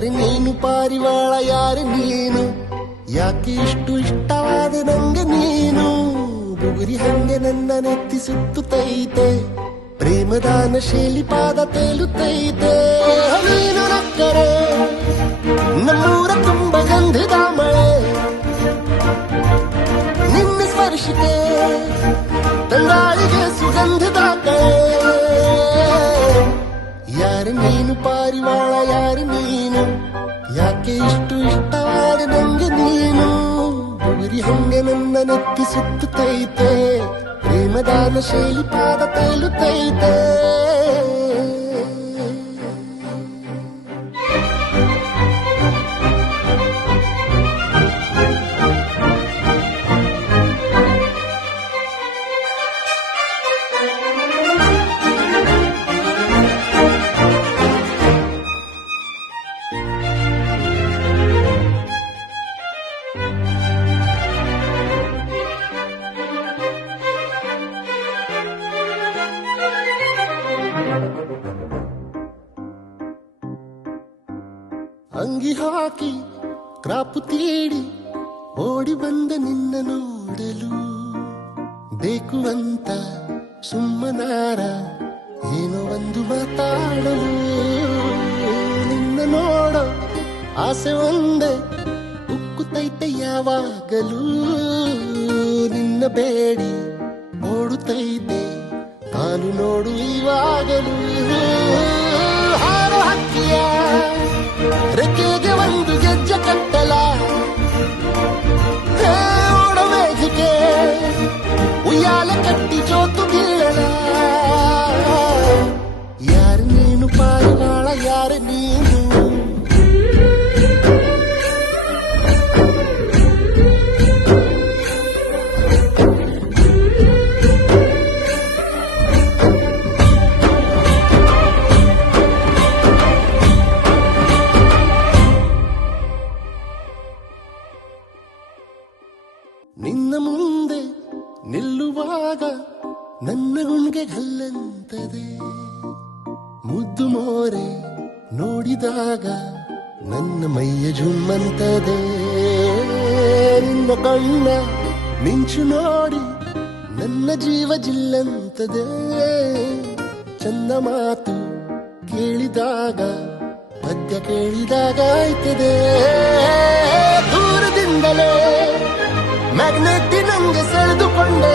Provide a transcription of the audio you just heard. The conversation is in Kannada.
ಯಾರು ನೀನು ಪಾರಿವಾಳ ಯಾರು ನೀನು ಯಾಕೆ ಇಷ್ಟು ಇಷ್ಟವಾದ ನಂಗೆ ನೀನು ಬುಗುರಿ ಹಂಗೆ ನನ್ನ ನೆತ್ತಿ ಸುತ್ತುತ್ತೈತೆ ಪ್ರೇಮದಾನ ಶೈಲಿ ಪಾದ ತೇಲುತ್ತೈತೆ ನೀನು ನಕ್ಕರೆ ನಮ್ಮೂರ ತುಂಬ ಗಂಧದ ಮಳೆ ನಿನ್ನ ಸ್ಪರ್ಶಕ್ಕೆ ತಂಗಾಳಿಗೆ ಸುಗಂಧದ ಕಳೆ ಯಾರು ನೀನು ಪಾರಿವಾಳ ಯಾರು ನೀನು ಯಾಕೆ ಇಷ್ಟು ಇಷ್ಟವಾದ ನಂಗೆ ನೀನು ಬುಗುರಿ ಹಂಗೆ ನನ್ನ ನೆತ್ತಿ ಸುತ್ತುತ್ತೈತೆ ಪ್ರೇಮದಾನ ಶೈಲಿ ಪಾದ ತೇಲುತ್ತೈತೆ ಅಂಗಿ ಹಾಕಿ ಕ್ರಾಪು ತೀಡಿ ಓಡಿ ಬಂದ ನಿನ್ನ ನೋಡಲು ಬೇಕು ಅಂತ ಸುಮ್ಮನಾರ ಏನೋ ಒಂದು ಮಾತಾಡಲು ನಿನ್ನ ನೋಡೋ ಆಸೆ ಒಂದೇ ಉಕ್ಕುತ್ತೈತೆ ಯಾವಾಗಲೂ ನಿನ್ನ ಬೇಡಿ ಓಡುತ್ತೈತೆ ನಾನು ನೋಡು ಇವಾಗಲೂ ಹಾರು ಹಕ್ಕಿಯ ರೆಕ್ಕೆಗೆ ಒಂದು ಗೆಜ್ಜೆ ಕಟ್ಟಲ ಓಡವೇದಿಕೆ ಉಯ್ಯಾಲೆ ಕಟ್ಟಿ ಜೋತು ಬೀಳಲ ಯಾರು ನೀನು ಪಾರಿವಾಳ ಯಾರು ನೀನು ನಿನ್ನ ಮುಂದೆ ನಿಲ್ಲುವಾಗ ನನ್ನ ಗುಣ್ಗೆ ಗಲ್ಲಂತದೆ ಮುದ್ದು ಮೋರೆ ನೋಡಿದಾಗ ನನ್ನ ಮೈಯ ಜುಮ್ಮಂತದೆ ನಿನ್ನ ಕಣ್ಣ ಮಿಂಚು ನೋಡಿ ನನ್ನ ಜೀವ ಜಿಲ್ಲಂತದೆ ಚಂದ ಮಾತು ಕೇಳಿದಾಗ ಪದ್ಯ ಕೇಳಿದಾಗ ಆಯ್ತದೆ ದೂರದಿಂದಲೇ ಮ್ಯಾಗ್ನೆಟ್ ನಂಗೆ ಸೆಳೆದುಕೊಂಡೆ